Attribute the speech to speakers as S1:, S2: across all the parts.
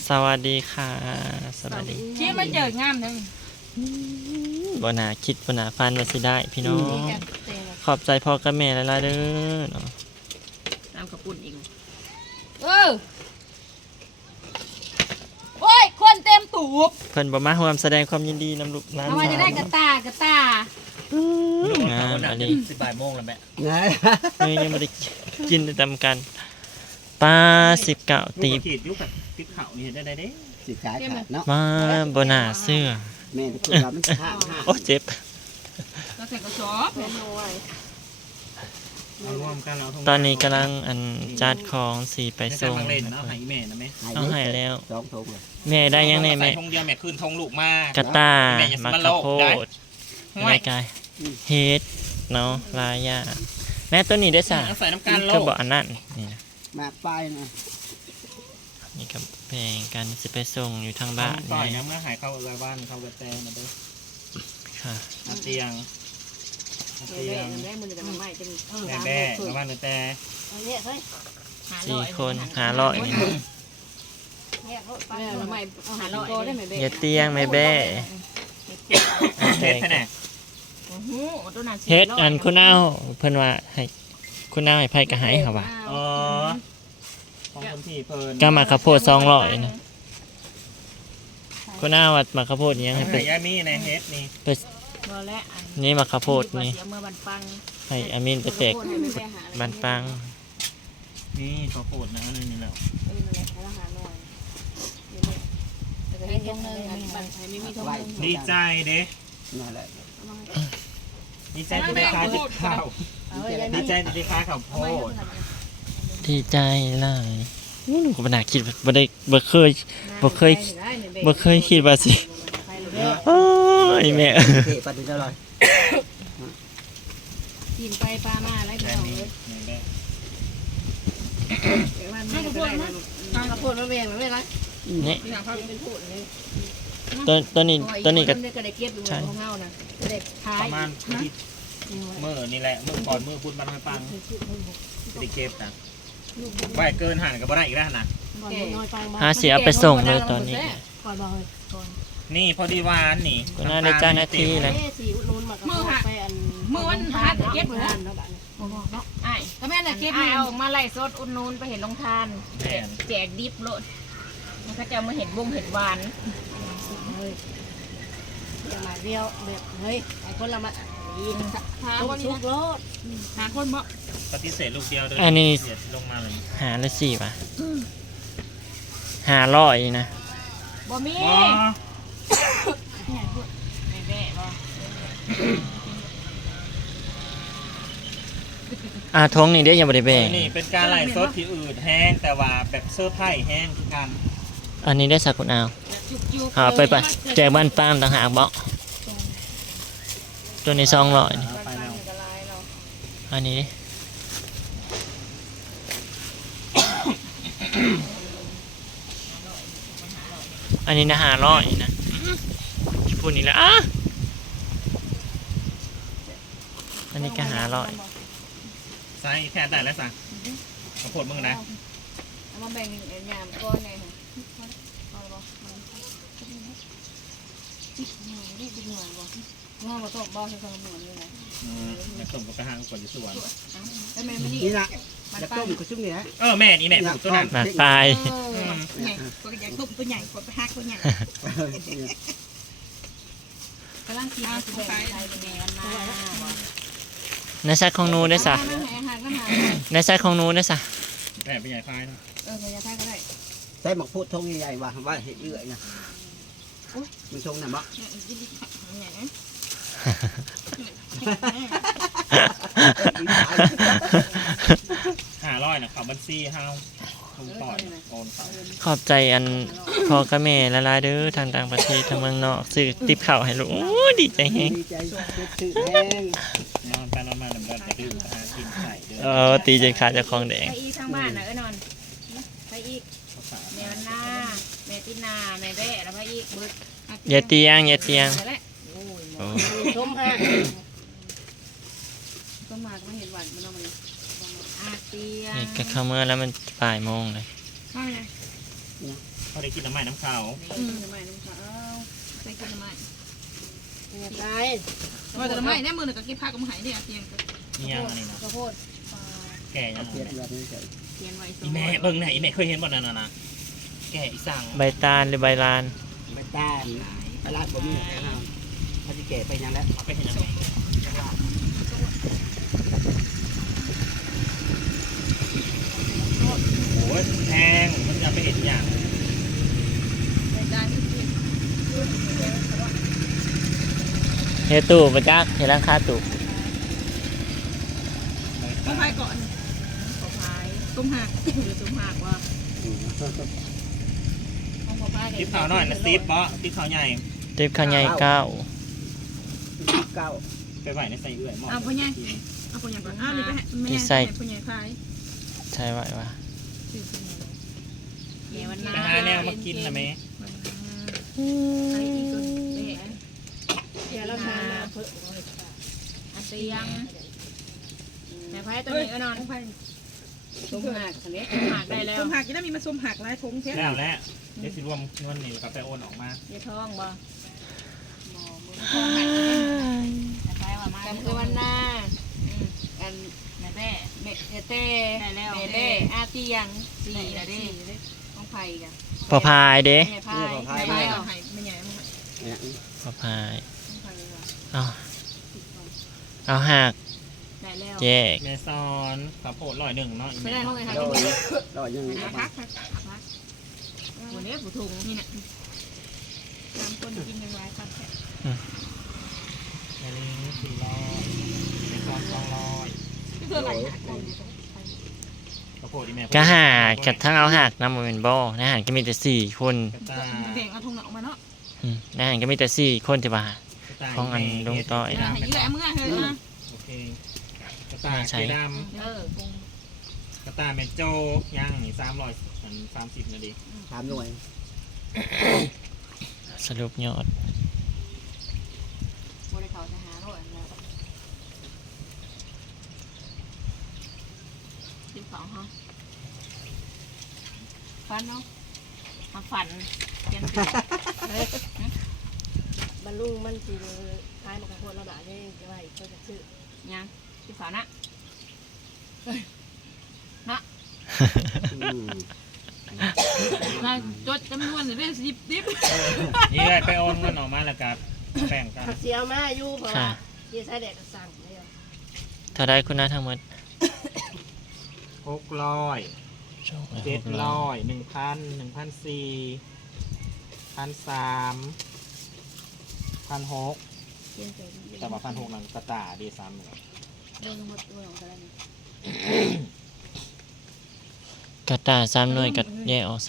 S1: สวัสดีค่ะสวัสดี
S2: ที่มาเจองามหนึ่ง
S1: บ่นาคิดบ่นาฟันว่าสิได้พี่น้องขอบใจพ่อกับแม่หลายๆเด้อเนาะ
S2: น้ำกระปุ่นอีกโอ้ยคนเต็มตูบ
S1: เพิ่นบ่มาร่วมแสดงความยินดีนำลูกหลาน
S2: ทำไมจะได้กระต
S1: งามอันนี้
S3: 10 โมงแล้วแม่
S1: ยังบ่ได้กินตามกันปลา19ตีบ
S3: ขีดยุคกับติ๊บเข่านี่เห็นได้เด้
S4: สิขายขาดเนาะ
S1: มาบ่น่าเชื่อ
S4: แม่ทุกคนมันขาด
S1: โอ้เจ็บ
S2: เราใส่กระสอบ
S3: เอาร่วมกันเรา
S1: ตอนนี้กำลังอันจัดของสีไป
S3: ใน
S1: ส่
S3: การ
S1: ง
S3: มาเล่นเนาะให้แม่นะแม่
S1: เอาให้แล้ว
S4: สองทงเลย
S1: แม่ได้ยังไงแม่
S3: ทงเดียวแม่ขึ้นทงลูกมาก
S1: ระตายมะข้าวโพดไม่กายเฮ็ดเนาะลายยาแม่ตัวนี้ได้สั่ง
S3: ใส่น้ำกันโล
S1: คือก บอกอันนั้นนี่นะ
S4: มากป้ายนะ
S1: นี่กับแบ่งกันสิไปส่งอยู่ทางบ้าน
S3: ต่อย
S1: ไง
S3: นะเมื่อหายเข้าบ้านเข้ากระแตมาเด้อ
S1: ค่ะ
S3: เตียงแม่แม่บ้านกระแต
S1: 4 คน500นี่อย่าเตียงไม่แบ้
S3: เฮ็ดแค่ไหน
S1: เฮ็ดอันคุณเอาเพิ่นว่าให้คุณเอาให้ไผก็ให้เขาว่า
S3: อ๋อของคนที่เพิ่น
S1: ก็มาข้าวโพด200นะคุณเอาว่ามาข้าวโพดยังให้ไป
S3: ไข่ยามีในเฮ็ดนี่
S1: ไปนี่มาข้าวโพดนี่ให้อามินไปแจกบ้านปัง
S3: นี่ข้าวโพดนะนี่แล้วดีใจเด้
S4: นั่นแหละ
S3: ดีใจที่ได้ค้าจิบข้าวดีใจที่ได้ค้าข้าวโพด
S1: ดีใจหลายลูกก็บ่น่าคิดบ่ได้บ่เคยคิดว่าสิโอ้ยแม่
S4: เตะปัดดีอร่อย
S2: กินไปปลามาอะไร
S3: แม่
S2: เนาะ
S3: นี่แม่
S2: ข้าวกระปุ่นมั้ยข้าวกระปุ่นมาแบ่งไม่ไร
S1: นี่
S2: ข้าวเป็นพูดเลย
S1: ตัวนี้ก็
S2: ก็ได้เก็บอยู่ของเงานะได้ขาย
S3: ประมาณมื้อนี่แหละมื้อก่อนมื้อพูดมันให้ฟังจะได้เก็บนะไว้เกินหันก็บ่ได้อีกแล้วนะ
S1: หาสิเอาไปส่งเลยตอนนี้
S3: นี่พอดีวานนี่
S1: ก็น่าได้จ้างหน้าที่เลย
S2: มือวันพัดเก็บเลยไอ้ก็แม่น่ะเก็บเอามาไล่สดอุ่นนูนไปเห็นลงทานแจกดิบโลดมันก็จะมาเห็นวงเห็นหวานมาเดียวแบบเฮ้ยไอ้คนละมาหาคนชุกโลดหาคนบ่
S3: ปฏิเสธลูกเดียวเลย
S1: อันนี้
S3: เสียลงมาเลย
S1: หาละ4ว่ะ500นะ
S2: บ่มี
S3: อ๋อ
S2: ไม่แบ่บ่
S1: ทงนี่เด้ยังบ่ได้แบ่ง
S3: นี่เป็นการไล่สดที่อื่นแห้งแต่ว่าแบบเสื้อร์ไผ่แห้งคือกัน
S1: อันนี้ได้สักคุณเอาเอาไปแจกบ้านป้ามต่างหากบ่ตัวนี้200นี่
S3: ไปแล้ว
S1: อันนี้ดิอันนี้นะ500นะพูดนี่แหละอันนี้ก็500
S3: ใส่แค่ได้แล้วสั่งขอโทษมึงนะ
S2: เอามาแบ่งยามก้อนเลยงอมาตกบ่อใส่ขนมเหมือนเลยนะ
S3: แม่ต้มกับกระหังก่อนจะสวน
S2: แล้วแม่ไม่ดี
S4: นี่นะจะต้มก็ชุ่มนี่นะ
S3: แม่นี่แม่ผูกตัวนั้น
S1: มาตาย
S2: ใหญ่ตัวใหญ่ตุ่มตัวใหญ่กดไปฮักตัวใหญ่กำลังกินตัวใหญ่ใส่แม่กันมา
S1: ในแซกของหนูได้สะในแซกของหนูได้สะ
S3: แม่เป็นใหญ่พายนะ
S2: ตัวใหญ่ใส่ก็ได้
S4: ใส่หมกพูดทงใหญ่ๆว่าเห็ดเลื่อยนะมันทงน่ะบ่
S3: 500นะเขาบัญชีเฮาทงต่อยโอนเขา
S1: ขอบใจอันพ่อกับแม่ละลายเด้อทางต่างประเทศทางเมืองนอกซื้อติบข้าวให้ลูกโอ้ดีใจแฮง
S4: ดีใจชื่อแห้ง
S3: นอนไปนอนมาเดี๋ยวจะดื่มอาหารกินไข่เด้อ
S1: ตีใจขาดจากของแดง
S2: ไปอีกทางบ้านนะนอนไปอีกแม่วันนาแม่ตินาแม่แบ่แล้วไปอีก
S1: อย่าเตียงโอ้
S2: ส้มอ่ะส้มมากไม่เห็นหวานมันเอามาเลยอาเตีย
S1: นี่ก็เข้าเมื่อแล้วมันบ่ายโมงเลย
S2: ข้างไง
S3: เขาได้กินน้ำไม้น้ำขาว
S2: ทำไมน้ำขาวใส่กินทำไม
S5: ได้
S2: ว่าแต่ทำไมเนี่ยมือหนึ่งก็กินผักกับหายเนี่ยเตียง
S3: นี่ยังอันนี้นะ
S5: ข้าวโพด
S3: แก่ยัง
S4: เทียบแบบนี้เฉย
S2: เตียงไว้
S3: อีแม่เบิ่งเนี่ยอีแม่เคยเห็นบ่นั่นนะแก่อีสั่ง
S1: ใบตาลหรือใบลาน
S4: ไม่ต้านไปลาดบ่มีนะครับถ้าจะแก่ไปยังแล้ว
S3: เอาไปเห็นยังไงโอ้ยแพงมันจะไปเห็นอย่าง
S2: ได้
S1: เฮดตู้มาจักเฮดร้านค้าตู้
S2: ต้มพายก่อนขอพายต้มหักหรือต้มหักว่าต้องขอพาย
S3: ติ๊บขาวหน่อยนะติ๊บเปาะติ๊บขาวใหญ่
S1: เจ็บข้างใหญ่เก้า
S4: เก้า
S3: ไปไหวในใส่เอื่อยหม้อ
S2: เอาพ่อใหญ่เอาพ่อใหญ่ก่อนอ้าวนี่ไปไม่ใช่พ่อใหญ่พาย
S1: ใช่ไหมวะ
S2: เดี๋ยววัน
S3: ไป
S2: น้า
S3: หาแนวมากินนะแม่
S2: อะไรอีกคนเด็ก
S5: เดี๋ยวเราทานเพิ่ม
S2: อาเตียงแม่พายตัวนี้ก็นอนต้มหักทะเลต้มหักได้แล้ว
S6: ส้มหักจะได้มีมาส้มหักหลายทงแท้
S3: แล้วแหละเดี๋ยวสิรวมเงินนี่กับไปโอนออกมา
S2: ยายทองบ่จำคือวันหน้ากันแม่เต้เต้อาเตียงสี่นะดิต้องไผ่กัน
S1: พอพายเด้
S2: แม่พายแม่พายเอาไผ่ไม่ใหญ่ไม่
S4: เนี่ย
S1: พอพาย
S2: ต้องไผ่เลย
S1: เอาหัก
S2: ได้แล้ว
S1: แยก
S3: แม่ซอนข้าวโพด101เนาะอี
S2: ไม่
S3: แม่
S2: ได้ห้องไงคะ
S4: รอยัง
S2: พักวันนี้ผู้ถุงนี่นะตามคนกินยังไงครับ
S3: อันนี้400แม่ซอน200
S2: นี่คืออะไร
S3: ข้าวโพดอีแม่
S1: ก็หักกับทั้งเอาหักน้ำมันเป็นบ่ออาหารก็มีแต่4 คน
S3: กระตา
S2: เบ่งเอาถุงหนักออกมาเนาะ
S1: อาหารก็มีแต่4 คนที่ว่า ของอันลงต่อย
S2: ให้ยืดเมื่อเฮ้ยนะ
S3: โอเคกระตาเกดำ กระตาเมนโจย่างนี่330นาที
S4: 3 หน่วย
S1: สรุปยอด
S2: บริเขาจะหาโรดแล้ว12 ฮะฟันเนาะมาฝันเขียนติด
S5: บรรลุมันสิขายมาข้าวโพดระบาดนี่จะว่าอีกก็จะซื้อ
S2: ยัง12 นะ จดจำนวนเลยเป็น10
S3: นี่เลยไปโอนเงินออกมาแล้วกับแบ่งกัน
S5: ผักเสียวมาอยู่เพราะว่าเยี่ยใส่แดดก็สั่งเลย
S1: เท่าได้คุณนะทั้งหมด
S3: 600 700 1,000 1,400 1,300 1,600แต่ว่า1,600นั่นกระตาดีซ้ำเลย
S1: กระตา3 หน่วยกับแยกออก3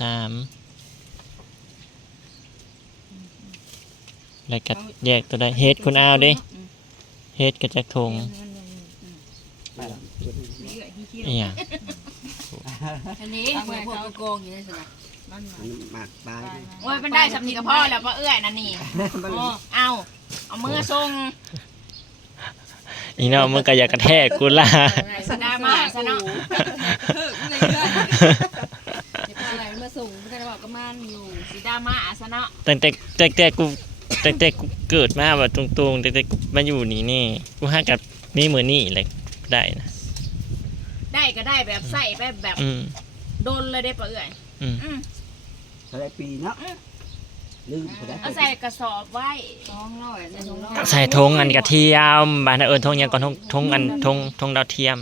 S1: แล้วก็แยกตัวใดเฮ็ดคุณเอาเด้เฮ็ดก็จักทง
S3: ไปแล้ว
S1: อีหยัง
S2: อันนี้เหมือนพวกโกงอยู่ในสนาม
S4: มันหมากปลาย
S2: โอ้ยมันได้สำนีกับพ่อแล้วพ่อเอื้อยนั่นนี่เอามือทรง
S1: อีเนาะมึงก็อยากกระแทกกูล่ะ
S2: สดามาสนอ
S5: อะไรมาส่งไม่ได้บอกก็มันอยู่
S2: สีดามาสนอ
S1: ตั้งแต่กูเกิดมาแบบตรงๆตั้งแต่กูมาอยู่นี่กูหากับนี่มือนี่แหละได้นะ
S2: ได้ก็ได้แบบใส่แบบ โดนเลยได้ปะเอื้อย
S4: เท่าไรปีเนาะลืมได้
S2: เอาใส่กระสอบไว้
S1: ใส่ทงอันกระเทียมบ้านเอิญทงหยังก่อนทงอันทงดาวเทียม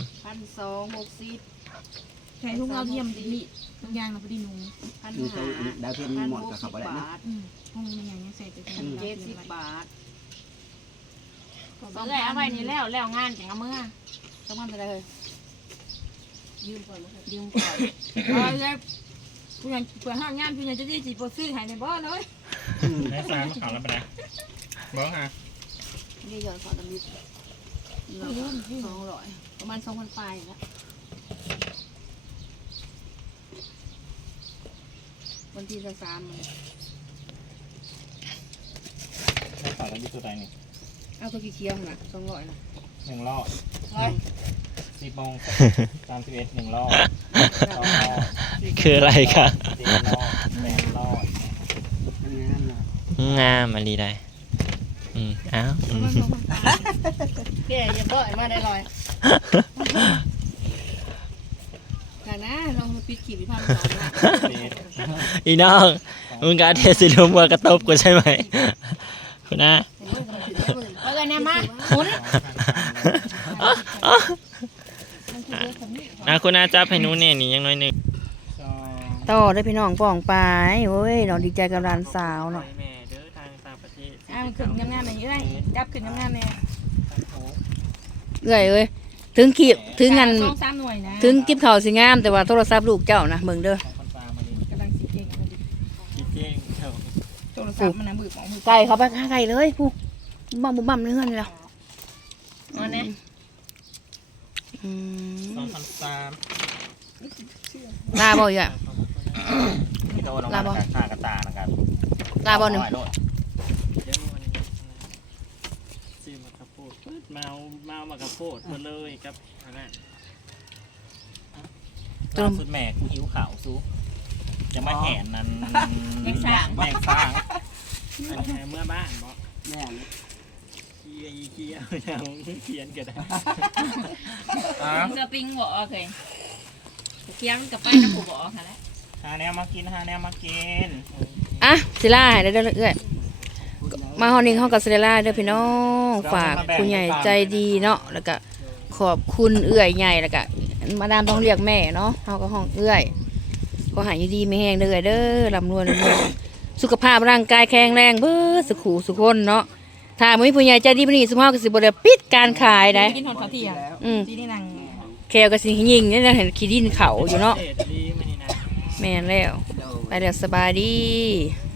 S6: ใช้ทุกเราเทียมดีทุกอย่างเราพอดีหนู
S4: มีตัวดาวเทียมมีหมดกับเขาไปแล้วนะ
S6: ห้องมันอย่างเงี้ยใส่แต่
S2: 70 บาทเอื้อยเอาไว้นี่แล้วงานจังเอามือต้องมันไปเลย
S5: ยืมก่อน
S2: ยืมก่อน
S6: ผู้ใหญ่เปิดห้างงานผู้ใหญ่จะได้จีบซื้อหายในบ้านเลย
S3: ได้ซ้ำข่าวแล้วไปไหนบอกฮะ
S5: นี่หยอดขอดำมิด200ประมาณ2,000 ปลายแล้ววันที่3มัน
S3: ได้ข่าวแล้วที่ตัวใดนี่
S5: เอาตัวเขียวๆนะ200นะ
S3: 1 รอบ 10 โมง 31 1 รอบ2 รอบ
S1: คืออะไรคะ
S3: 4 รอบ8 รอบ
S1: งามมาลีได้อ้าว
S5: แกอย่าบ่อยมาได้ลอยแต่นะลองมาปิดขีดพิพากษา
S1: อีน้องมึงกะเทสิลมว่ากระตบกูใช่ไหมคุณนะ
S2: เอาเลยเนี่ยมาหมุน
S1: คุณอาจับให้หนูเนี่ยนี่ยังน้อยหนึ่ง
S6: ต่อได้พี่น้องป้องไปโอ้ยน้องดีใจกับหลานสาวเนาะ
S1: แม่เด้อทางต่างประเทศ
S6: มันขึ้นงามๆหน่อยเอ้ยจับขึ้นงามๆแน่เอ้ยถึงขีบถึงงาน 2-3หน่วยนะ
S1: ถึงกิบเขาสิงามแต่ว่าโทรศัพท์ลูกเจ้านะเบิ่งเด้อ
S6: กำลังสิเก่ง
S1: คิดเองเถอะ
S6: โทรศัพท์มันนะมือของมือ
S1: ไก่เขาไปข้างไก่เลยผู้บั่มบุ่มบั่มเนื้อนี่แล้ว
S2: เอาเนี่ย
S3: 2,300
S1: ลาบ่อยู่อ่ะ
S3: ที่โดนลงมาขากระตานะครับ
S1: ลาบ่หนึ่ง
S3: เดี๋ยวมันซื้อมากระโพดเมามากระโพดมาเลยครับอันนั้นสุดแม่กูหิวข่าวซูจะมาแห่นนั้นแมงสร้างอันนี้เมื่อบ้านบอก
S4: แม่น
S3: เคียอย่างเขียนก็ได้
S2: เสื้อปิ้งบ่โอเคเคี้ยวกับไปน้ำปูบ่ค่ะแล้ว
S3: หาแนวมากิน
S1: อ่ะสิล่าให้ได้เด้อเอ้ยมาฮอดนี้เฮาก็สิได้ลาเด้อพี่น้องฝากผู้ใหญ่ใจดีเนาะแล้วก็ขอบคุณเอื้อยใหญ่แล้วก็มาดามต้องเรียกแม่เนาะเฮาก็ห้องเอื้อยก็หายดีไม่แห้งเด้อเด้อร่ำรวยสุขภาพร่างกายแข็งแรงเบิดสุขุสุขคนเนาะถ้าบ่มีผู้ใหญ่ใจดีปานนี้สุภาพก็สิบ่ได้ปิดการขายได้
S6: กินหอดข้าวเที่ยง ที่นี่นาง
S1: แควก็สิยิงนี่นะเห็นขี้ดินเขาอยู่เนาะ
S3: ดีไม่นี่นะ
S1: แม่นแล้วไปแล้วสบายดี
S4: โ